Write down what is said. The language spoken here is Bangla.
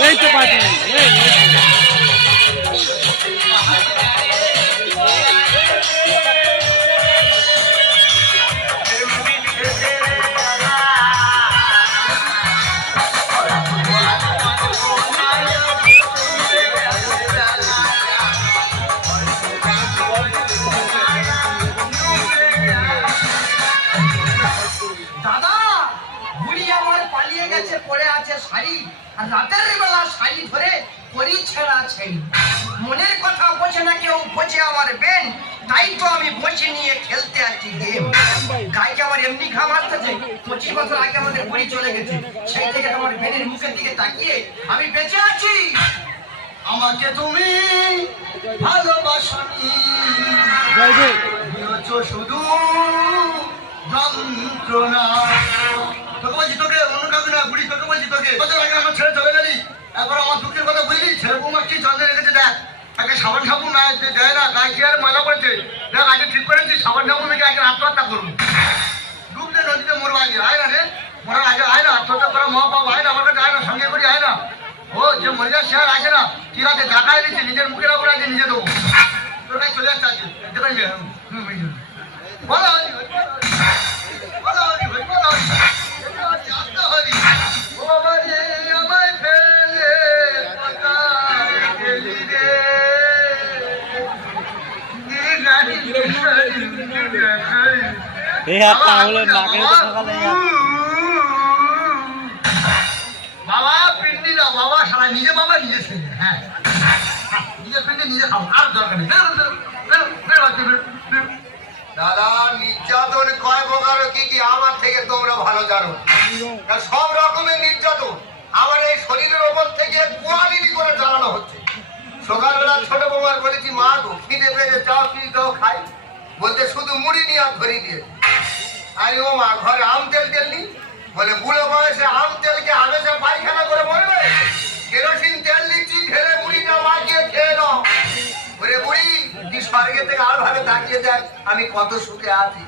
এই তো পার্টি পড়ে আছে শাড়ি আর রাতের বেলা শাড়ি ধরে করি ছেঁড়া ছেড়ি মনের কথা বোঝে না কেউ বোঝে আমার বেন তাই তো আমি বসে নিয়ে খেলতে আছি গেম গাইকে আমার এমনি ঘাম আসতেছে 25 বছর আগে আমাদের বুড়ি চলে গেছে সেই থেকে তোমার বেনের মুখের দিকে তাকিয়ে আমি বেঁচে আছি আমাকে তুমি ভালোবাসনি শুধু যন্ত্রণা তোকে বলছি তোকে অন্য কাউকে না বুড়ি তোকে বলছি তোকে বছর আগে আমার ছেড়ে চলে গেলি একবার আমার দুঃখের কথা বুঝলি ছেলে বৌমা কি যন্ত্রে রেখেছে দেখ তাকে সাবান সাবুন না দেয় না গায়ে কি আর ময়লা পড়েছে দেখ আগে ঠিক করেছি সাবান সাবুন মেখে আগে আত্মহত্যা করবো ডুবলে নদীতে মরবো আগে আয় না রে মরার আগে আয় না আত্মহত্যা করা মা বাবা আয় না আমার কাছে আয় না সঙ্গে করি আয় না ও যে মরে যায় সে আর আসে না ঠিক আছে ঢাকায় দিচ্ছে নিজের মুখের ওপর আছে নিজে দেবো তোর কাছে চলে আসছে আজকে বলো বাবা পিন্ডি না বাবা সারা নিজে বাবা নিজে ছেলে হ্যাঁ নিজে পিন্ডি নিজে খাবো আর দরকার নেই দাদা নির্যাতন কয় প্রকার কি কি আমার থেকে তোমরা ভালো জানো সব রকমের নির্যাতন আমার এই শরীরের ওপর থেকে কোয়ালিটি করে চালানো হচ্ছে সকালবেলা ছোট বৌমার বলেছি মা গো খিদে পেয়ে চাও কি দাও খাই বলতে শুধু মুড়ি নিয়ে আর ধরি দিয়ে আরে ও মা ঘরে আম তেল নি বলে বুড়ো বয়সে আম তেলকে আমেজে পায়খানা করে মরবে কেরোসিন তেল দিচ্ছি ঢেলে মুড়িটা মাখিয়ে খেয়ে নাও ওরে বুড়ি তুই স্বর্গে থেকে আর ভাবে তাকিয়ে দেখ আমি কত সুখে আছি